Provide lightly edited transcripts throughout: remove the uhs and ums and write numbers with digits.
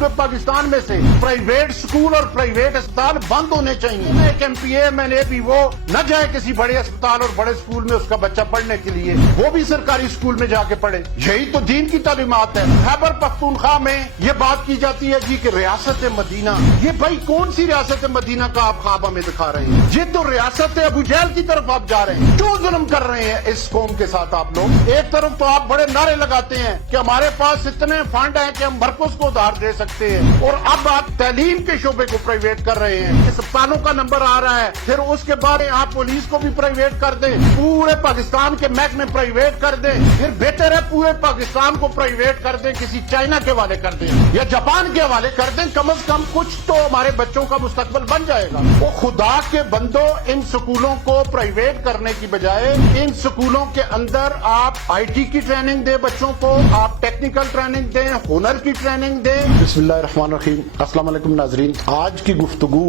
पूरे पाकिस्तान में से प्राइवेट स्कूल और प्राइवेट अस्पताल बंद होने चाहिए। एक MPA MNA भी वो न जाए किसी बड़े अस्पताल और बड़े स्कूल में उसका बच्चा पढ़ने के लिए, वो भी सरकारी स्कूल में जाके पढ़े। यही तो दीन की तालीमात है। खैबर पख्तूनख्वा में ये बात की जाती है जी कि रियासत मदीना, ये भाई कौन सी रियासत मदीना का आप ख्वाब हमें दिखा रहे हैं? ये तो रियासत अबू जहल की तरफ आप जा रहे हैं। क्यों जुल्म कर रहे हैं इस कौम के साथ आप लोग? एक तरफ तो आप बड़े नारे लगाते हैं कि हमारे पास इतने फंड हैं कि हम मरकज को उधार दे सकते हैं, और अब आप तालीम के शोबे को प्राइवेट कर रहे हैं। अस्पतालों का नंबर आ रहा है, फिर उसके बाद आप पुलिस को भी प्राइवेट कर दें, पूरे पाकिस्तान के महकमे प्राइवेट कर दें, फिर बेहतर है पूरे पाकिस्तान को प्राइवेट कर दें, किसी चाइना के हवाले कर दें या जापान के हवाले कर दें। कम से कम कुछ तो हमारे बच्चों का मुस्तकबल बन जाएगा। वो खुदा के बंदो, इन स्कूलों को प्राइवेट करने की बजाय इन स्कूलों के अंदर आप IT की ट्रेनिंग दें बच्चों को, आप टेक्निकल ट्रेनिंग दें, हुनर की ट्रेनिंग दें। बिस्मिल्लाहिर्रहमानिर्रहीम। अस्सलाम वालेकुम नाजरीन। आज की गुफ्तगू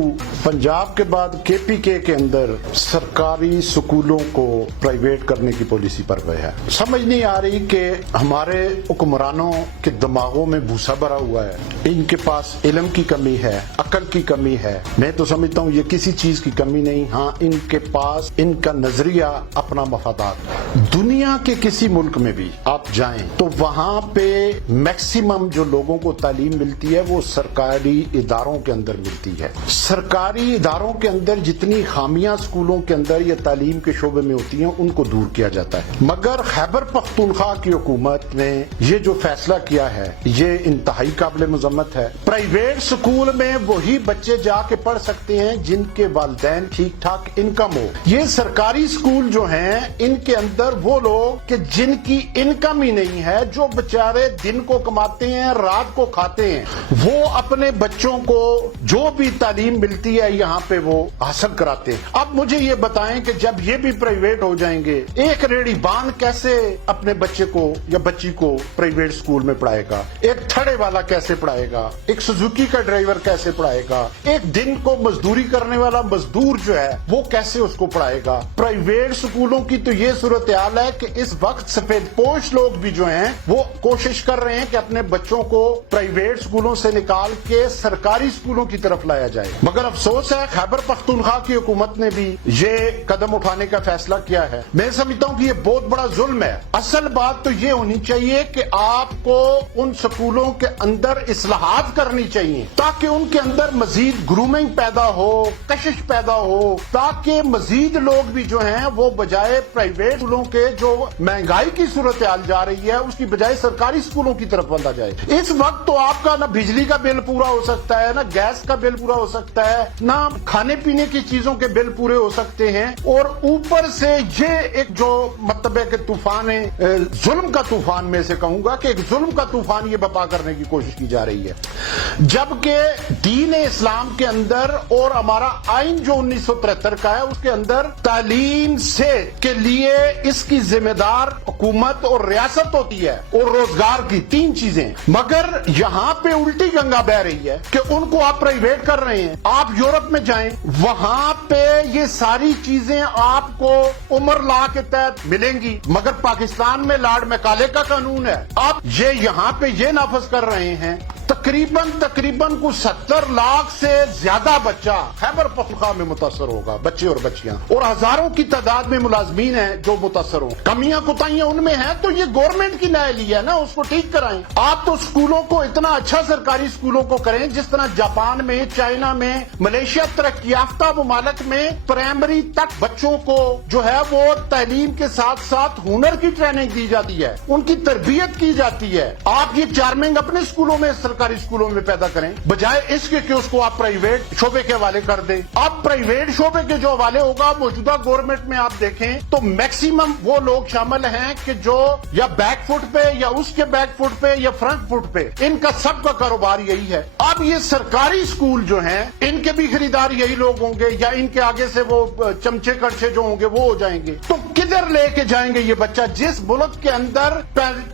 पंजाब के बाद KPK के अंदर सरकारी स्कूलों को प्राइवेट करने की पॉलिसी पर है। समझ नहीं आ रही कि हमारे हुक्मरानों के दिमागों में भूसा भरा हुआ है, इनके पास इल्म की कमी है, अकल की कमी है। मैं तो समझता हूँ ये किसी चीज की कमी नहीं, हाँ इनके पास इनका नजरिया अपना मफादात। दुनिया के किसी मुल्क में भी आप जाएं तो वहां पे मैक्सिमम जो लोगों को तालीम मिलती है वो सरकारी इदारों के अंदर मिलती है। सरकारी इदारों के अंदर जितनी खामियां स्कूलों के अंदर या तालीम के शोबे में होती हैं उनको दूर किया जाता है। मगर खैबर पख्तूनख्वा की हुकूमत ने ये जो फैसला किया है ये इंतहाई काबिल मजम्मत है। प्राइवेट स्कूल में वही बच्चे जाके पढ़ सकते हैं जिनके वालिदैन ठीक ठाक इनकम हो। ये सरकारी स्कूल जो हैं इनके अंदर वो लोग कि जिनकी इनकम ही नहीं है, जो बेचारे दिन को कमाते हैं रात को खाते हैं, वो अपने बच्चों को जो भी तालीम मिलती है यहाँ पे वो हासिल कराते हैं। अब मुझे ये बताएं कि जब ये भी प्राइवेट हो जाएंगे, एक रेडी बांध कैसे अपने बच्चे को या बच्ची को प्राइवेट स्कूल में पढ़ाएगा? एक थड़े वाला कैसे पढ़ाएगा? एक सुजुकी का ड्राइवर कैसे पढ़ाएगा? एक दिन को मजदूरी करने वाला मजदूर जो है वो कैसे उसको पढ़ाएगा? प्राइवेट स्कूलों की तो ये सूरत हाल है कि इस वक्त सफेद पोश लोग भी जो हैं वो कोशिश कर रहे हैं कि अपने बच्चों को प्राइवेट स्कूलों से निकाल के सरकारी स्कूलों की तरफ लाया जाए। मगर अफसोस है खैबर पख्तूनख्वा की हुकूमत ने भी ये कदम उठाने का फैसला किया है। मैं समझता हूँ कि ये बहुत बड़ा जुल्म है। असल बात तो ये होनी चाहिए कि आपको उन स्कूलों के अंदर इस्लाहात करनी चाहिए ताकि उनके अंदर मजीद ग्रूमिंग पैदा हो, कशिश पैदा हो, ताकि मजीद लोग भी जो हैं वो बजाय प्राइवेट स्कूलों के जो महंगाई की सूरत हाल जा रही है उसकी बजाय सरकारी स्कूलों की तरफ बढ़ा जाए। इस वक्त तो आपका ना बिजली का बिल पूरा हो सकता है, ना गैस का बिल पूरा हो सकता है, ना खाने पीने की चीजों के बिल पूरे हो सकते हैं, और ऊपर से ये एक जो मतलब है कि तूफान है, जुल्म का तूफान में से कहूंगा कि एक जुल्म का तूफान ये बपा करने की कोशिश की जा रही है। जबकि दीन इस्लाम के अंदर और हमारा आइन जो 1973 का है उसके अंदर तालीम से के लिए इसकी जिम्मेदार हुकूमत और रियासत होती है, और रोजगार की तीन चीजें। मगर यहाँ पे उल्टी गंगा बह रही है कि उनको आप प्राइवेट कर रहे हैं। आप यूरोप में जाएं, वहां पे ये सारी चीजें आपको उम्र ला के तहत मिलेंगी, मगर पाकिस्तान में लॉर्ड मैकाले का कानून है। अब ये यहाँ पे ये नाफज कर रहे हैं। तकरीबन कुछ 70 लाख से ज्यादा बच्चा खैबर पख्तूनख्वा में मुतासर होगा, बच्चे और बच्चियां, और हजारों की तादाद में मुलाजमीन हैं जो मुतासर हो। कमियां कुताहियां उनमें हैं तो ये गवर्नमेंट की नायली है ना, उसको ठीक कराएं। आप तो स्कूलों को इतना अच्छा सरकारी स्कूलों को करें जिस तरह जापान में, चाइना में, मलेशिया तरक्की याफ्ता ममालिक में प्राइमरी तक बच्चों को जो है वो तालीम के साथ साथ हुनर की ट्रेनिंग दी जाती है, उनकी तरबियत की जाती है। आप ये चार्मिंग अपने स्कूलों में सरकारी स्कूलों में पैदा करें, बजाय इसके कि उसको आप प्राइवेट शोबे के हवाले कर दें। अब प्राइवेट शोबे के जो हवाले होगा मौजूदा गवर्नमेंट में आप देखें तो मैक्सिमम वो लोग शामिल हैं कि जो या बैक फुट पे या उसके बैक फुट पे या फ्रंट फुट पे, इनका सबका कारोबार यही है। अब ये सरकारी स्कूल जो हैं इनके भी खरीदार यही लोग होंगे या इनके आगे से वो चमचे कड़छे जो होंगे वो हो जाएंगे। तो किधर लेके जाएंगे ये बच्चा जिस मुल्क के अंदर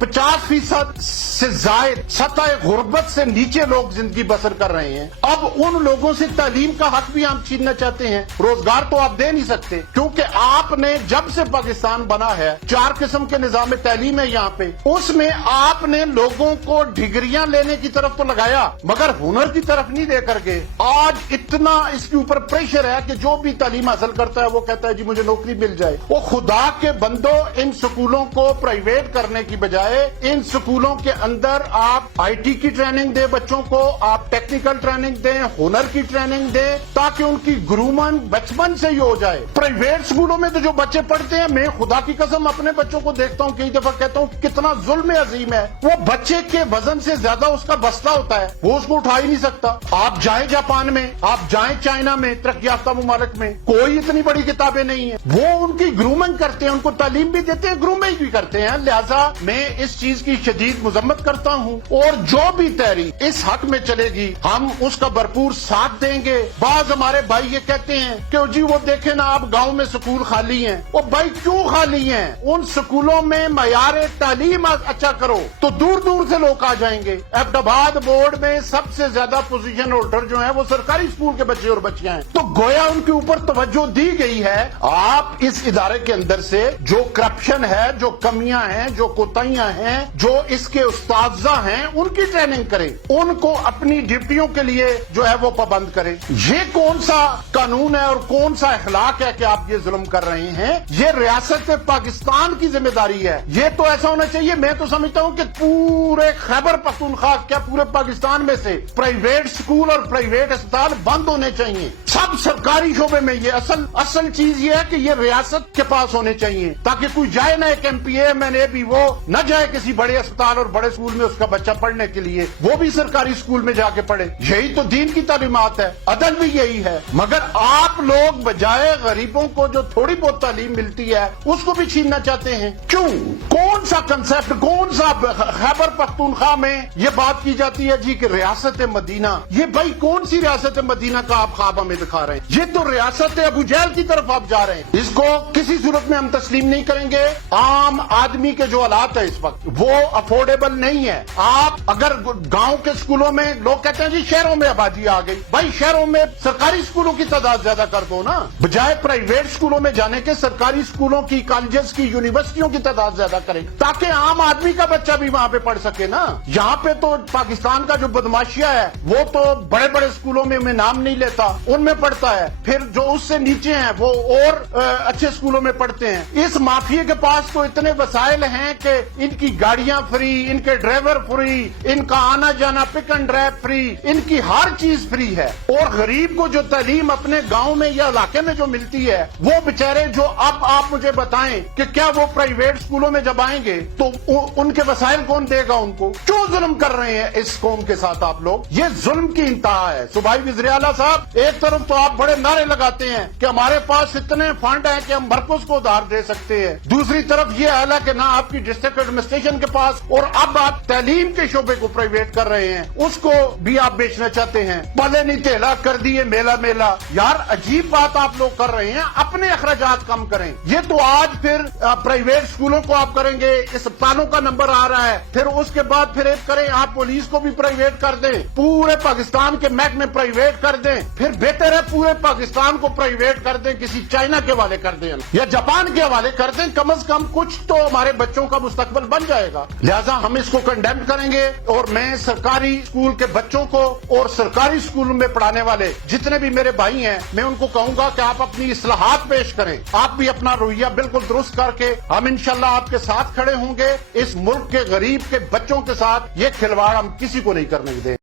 50% से जायद सतह गुर्बत से نیچے لوگ زندگی بسر کر رہے ہیں، اب ان لوگوں سے تعلیم کا حق بھی ہم چھیننا چاہتے ہیں؟ روزگار تو آپ دے نہیں سکتے، کیونکہ آپ نے جب سے پاکستان بنا ہے 4 قسم کے نظام تعلیم ہے یہاں پہ، اس میں آپ نے لوگوں کو ڈگریاں لینے کی طرف تو لگایا مگر ہنر کی طرف نہیں دے کر کے آج اتنا اس کے اوپر پریشر ہے کہ جو بھی تعلیم حاصل کرتا ہے وہ کہتا ہے جی مجھے نوکری مل جائے۔ وہ خدا کے بندو، ان سکولوں کو پرائیویٹ کرنے کی بجائے ان سکولوں کے اندر آپ آئی ٹی کی ٹریننگ دیں بچوں کو، آپ ٹیکنیکل ٹریننگ دیں، ہنر کی ٹریننگ دیں، تاکہ ان کی گرومن بچپن سے ہی ہو جائے۔ پرائیویٹ سکولوں میں تو جو بچے پڑھتے ہیں، میں خدا کی قسم اپنے بچوں کو دیکھتا ہوں، کئی دفعہ کہتا ہوں کتنا ظلم عظیم ہے، وہ بچے کے وزن سے زیادہ اس کا بستہ ہوتا ہے، وہ اس کو اٹھا ہی نہیں سکتا۔ آپ جائیں جاپان میں، آپ جائیں چائنا میں، ترقی یافتہ ممالک میں، کوئی اتنی بڑی کتابیں نہیں ہیں، وہ ان کی گرومنگ کرتے ہیں، ان کو تعلیم بھی دیتے ہیں، گرومنگ بھی کرتے ہیں۔ لہذا میں اس چیز کی شدید مذمت کرتا ہوں، اور جو بھی تحریک اس حق میں چلے گی ہم اس کا بھرپور ساتھ دیں گے۔ بعض ہمارے بھائی یہ کہتے ہیں کہ جی وہ دیکھیں نا اب گاؤں میں سکول خالی ہیں، وہ بھائی کیوں خالی ہیں؟ ان سکولوں میں معیار تعلیم اچھا کرو تو دور دور سے لوگ آ جائیں گے۔ ایبٹ آباد بورڈ میں سب سے زیادہ پوزیشن ہولڈر جو ہیں وہ سرکاری اسکول کے بچے اور بچیاں ہیں، تو گویا ان کے اوپر توجہ دی گئی ہے۔ آپ اس ادارے کے اندر سے جو کرپشن ہے، جو کمیاں ہیں، جو کوتاہیاں ہیں، جو اس کے اساتذہ ہیں، ان کی ٹریننگ کریں، ان کو اپنی ڈیوٹیوں کے لیے جو ہے وہ پابند کریں۔ یہ کون سا قانون ہے اور کون سا اخلاق ہے کہ آپ یہ ظلم کر رہے ہیں؟ یہ ریاست پاکستان کی ذمہ داری ہے۔ یہ تو ایسا ہونا چاہیے، میں تو سمجھتا ہوں کہ پورے خیبر پختونخوا، کیا پورے پاکستان میں سے پرائیویٹ سکول اور پرائیویٹ اسپتال بند ہونے چاہیے۔ سب سرکاری شعبے میں یہ اصل چیز یہ ہے کہ یہ ریاست کے پاس ہونے چاہیے، تاکہ کوئی جائے نہ ایک ایم پی اے میں نے بھی وہ نہ جائے کسی بڑے اسپتال اور بڑے اسکول میں اس کا بچہ پڑھنے کے لیے، وہ بھی سرکاری اسکول میں جا کے پڑھے۔ یہی تو دین کی تعلیمات ہے، عدل بھی یہی ہے، مگر آپ لوگ بجائے غریبوں کو جو تھوڑی بہت تعلیم ملتی ہے اس کو بھی چھیننا چاہتے ہیں۔ کیوں؟ کون سا کنسپٹ، کون سا خیبر پختونخوا میں یہ بات کی جاتی ہے جی کہ ریاست مدینہ؟ یہ بھائی کون سی ریاست مدینہ کا آپ خواب ہمیں دکھا رہے ہیں؟ یہ تو ریاست ابو جہل کی طرف آپ جا رہے ہیں۔ اس کو کسی صورت میں ہم تسلیم نہیں کریں گے۔ عام آدمی کے جو حالات ہے اس وقت وہ افورڈیبل نہیں ہے۔ آپ اگر گاؤں کے اسکولوں میں، لوگ کہتے ہیں جی شہروں میں آبادی آ گئی، بھائی شہروں میں سرکاری اسکولوں کی تعداد زیادہ کر دو نا، بجائے پرائیویٹ اسکولوں میں جانے کے سرکاری اسکولوں کی، کالجز کی، یونیورسٹیوں کی تعداد زیادہ کریں، تاکہ عام آدمی کا بچہ بھی وہاں پہ پڑھ سکے نا۔ یہاں پہ تو پاکستان کا جو بدماشیہ ہے وہ تو بڑے بڑے اسکولوں میں نام نہیں لیتا، ان میں پڑھتا ہے، پھر جو اس سے نیچے ہیں وہ اور اچھے اسکولوں میں پڑھتے ہیں۔ اس مافیا کے پاس تو اتنے وسائل ہیں کہ ان کی گاڑیاں فری، ان کے ڈرائیور فری، ان کا آنا جانا پک اینڈ ڈرائیو فری، ان کی ہر چیز فری ہے، اور غریب کو جو تعلیم اپنے گاؤں میں یا علاقے میں جو ملتی ہے وہ بیچارے جو اب آپ مجھے بتائیں کہ کیا وہ پرائیویٹ اسکولوں میں جب آئیں گے تو ان کے وسائل کون دے گا ان کو؟ کیوں ظلم کر رہے ہیں اس قوم کے ساتھ آپ لوگ؟ یہ ظلم کی انتہا ہے۔ صوبائی وزیر اعلیٰ صاحب، ایک طرف تو آپ بڑے نعرے لگاتے ہیں کہ ہمارے پاس اتنے فنڈ ہیں کہ ہم مرکز کو ادھار دے سکتے ہیں، دوسری طرف یہ حال ہے کہ نہ آپ کی ڈسٹرکٹ ایڈمنسٹریشن کے پاس، اور اب آپ تعلیم کے شعبے کو پرائیویٹ کر رہے ہیں، اس کو بھی آپ بیچنا چاہتے ہیں۔ پلے نہیں تیلا کر دیے میلہ میلہ۔ یار عجیب بات آپ لوگ کر رہے ہیں، اپنے اخراجات کم کریں۔ یہ تو آج پھر پرائیویٹ اسکولوں کو آپ کریں گے، اسپتالوں کا نمبر آ رہا ہے، پھر اس کے بعد پھر ایک کریں آپ پولیس کو بھی پرائیویٹ کر دیں، پورے پاکستان کے محکمے پرائیویٹ کر دیں، پھر بہتر ہے پورے پاکستان کو پرائیویٹ کر دیں، کسی چائنا کے حوالے کر دیں یا جاپان کے حوالے کر دیں، کم از کم کچھ تو ہمارے بچوں کا مستقبل بن جائے گا۔ لہذا ہم اس کو کنڈیم کریں گے، اور میں سرکاری اسکول کے بچوں کو اور سرکاری اسکول میں پڑھانے والے جتنے بھی میرے بھائی ہیں، میں ان کو کہوں گا کہ آپ اپنی اصلاحات پیش کریں، آپ بھی اپنا رویہ بالکل درست کر کے ہم انشاءاللہ آپ کے ساتھ کھڑے ہوں گے۔ اس ملک کے غریب کے بچوں کے ساتھ یہ کھلواڑ ہم کسی کو نہیں کرنے دیں۔